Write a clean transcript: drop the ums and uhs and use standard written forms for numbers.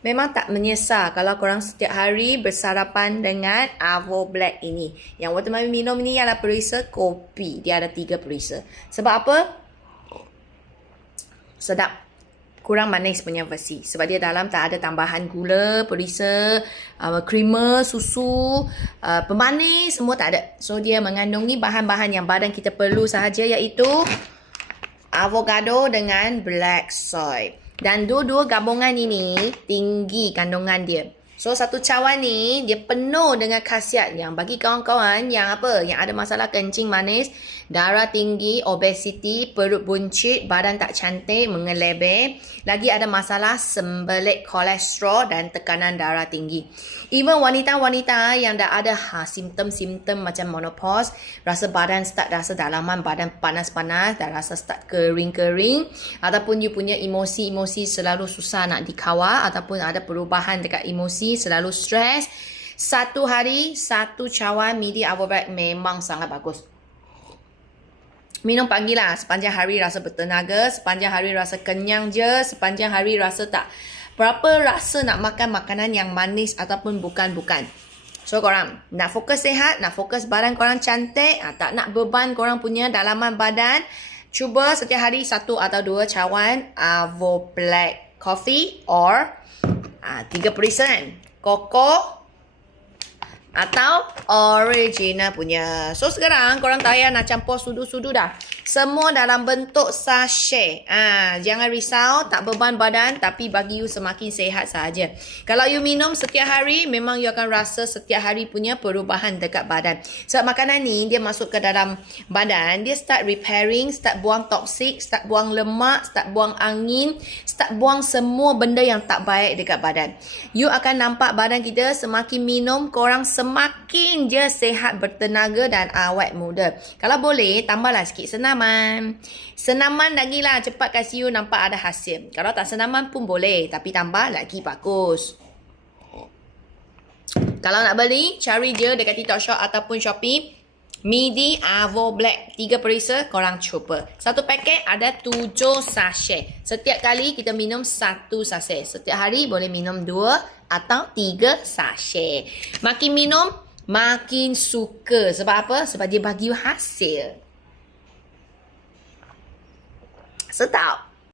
Memang tak menyesal kalau korang setiap hari bersarapan dengan Avo Black ini. Yang waktu mami minum ni ialah perisa kopi. Dia ada 3 perisa. Sebab apa? Sedap. Kurang manis punya versi. Sebab dia dalam tak ada tambahan gula, perisa, creamer, susu, pemanis, semua tak ada. So, dia mengandungi bahan-bahan yang badan kita perlu sahaja, iaitu avocado dengan black soy. Dan dua-dua gabungan ini tinggi kandungan dia. So, satu cawan ni dia penuh dengan khasiat yang bagi kawan-kawan yang apa? Yang ada masalah kencing manis, darah tinggi, obesiti, perut buncit, badan tak cantik, mengeleber. Lagi ada masalah sembelit kolesterol dan tekanan darah tinggi. Even wanita-wanita yang dah ada simptom-simptom macam menopause, rasa badan start rasa dalaman badan panas-panas, dah rasa start kering-kering, ataupun you punya emosi selalu susah nak dikawal, ataupun ada perubahan dekat emosi, selalu stres, satu hari satu cawan midi Avo Black memang sangat bagus. Minum pagi lah, sepanjang hari rasa bertenaga, sepanjang hari rasa kenyang je, sepanjang hari rasa tak berapa rasa nak makan makanan yang manis ataupun bukan-bukan. So korang nak fokus sihat, nak fokus badan korang cantik, tak nak beban korang punya dalaman badan, cuba setiap hari 1 atau 2 cawan Avo Black coffee or 3 perisa kan, Koko atau original punya. So sekarang korang tak payah nak campur sudu-sudu dah. Semua dalam bentuk sachet. Jangan risau, tak beban badan tapi bagi you semakin sihat sahaja. Kalau you minum setiap hari, memang you akan rasa setiap hari punya perubahan dekat badan. Sebab makanan ni dia masuk ke dalam badan, dia start repairing, start buang toksik, start buang lemak, start buang angin, start buang semua benda yang tak baik dekat badan. You akan nampak badan kita semakin minum, korang semakin je sihat, bertenaga dan awet muda. Kalau boleh, tambahlah sikit senaman. Senaman lagilah, cepat kasih you nampak ada hasil. Kalau tak senaman pun boleh, tapi tambah lagi bagus. Kalau nak beli, cari je dekat TikTok Shop ataupun Shopee. Midi Avo Black 3 perisa, korang cuba. Satu paket ada 7 sachet. Setiap kali kita minum 1 sachet. Setiap hari boleh minum 2 atau 3 sachet. Makin minum, makin suka. Sebab apa? Sebab dia bagi you hasil. Sedap.